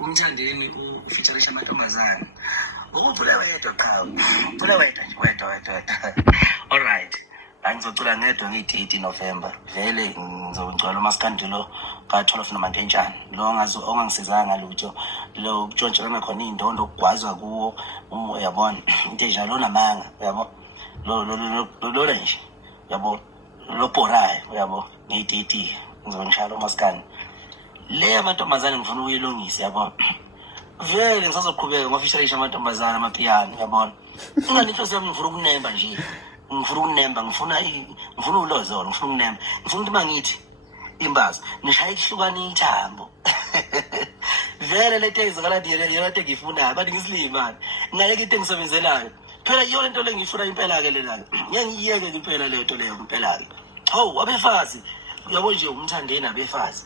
umthandeni ufeaturisha amantombazane ucula wedwa qha ucula wedwa all right angizocula ngedwa nge-8 November vele ngizocula umaskandilo ka-12 noMantentshana lo ongangisizanga lutho lo utshontshelana khona iy'ndondo okugwazwa kuwo uyabona into enjalo onamanga uyabo lona nje uyabo lobhorayo uyabo nge-8 ngizonishalo umaskandi le amantombazane ngifuna ukuyilungisa yabo vele ngisazoqhubeka ngofisherisha amantombazane amapiyano yabona ingani inhloso yami ngifuna ukunemba nje ngifuna ulozolo ngifuna ukunemba ngifuna ukuthi mangithi imbazo nishaya ihlukani ithambo vele le things akala yona into engiyifuna bathi ngisilima ngayeke into engisebenzelayo phela yona into le ngiyifuna impela ke lena ngiyeke impela le nto leyo impela ke hawu abefazi uyabo nje umthandeni abefazi